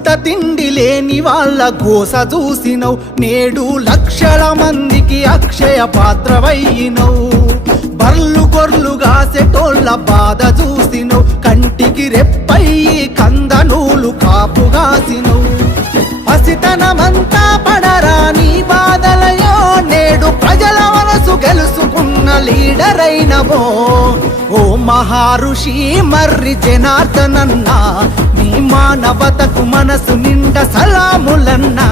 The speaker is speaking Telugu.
పూట తిండి లేని వాళ్ళ గోస చూసినవు, నేడు లక్షల మందికి అక్షయ పాత్రవయ్యినవు. బర్లు గొర్లు గాసెటోళ్ళ బాధ చూసినవు, కంటికి రెప్పయ్యి కందనూలు కాపుగాసినవు. పసితనమంతా పడరా నీ బాధలయో, నేడు ప్రజల మనసు గెలుసుకున్న లీడరైనవో. ఓ మహారుషి మర్రి జనార్దనన్నా, నీ మానవతకు మనసు నిండా సలాములన్నా.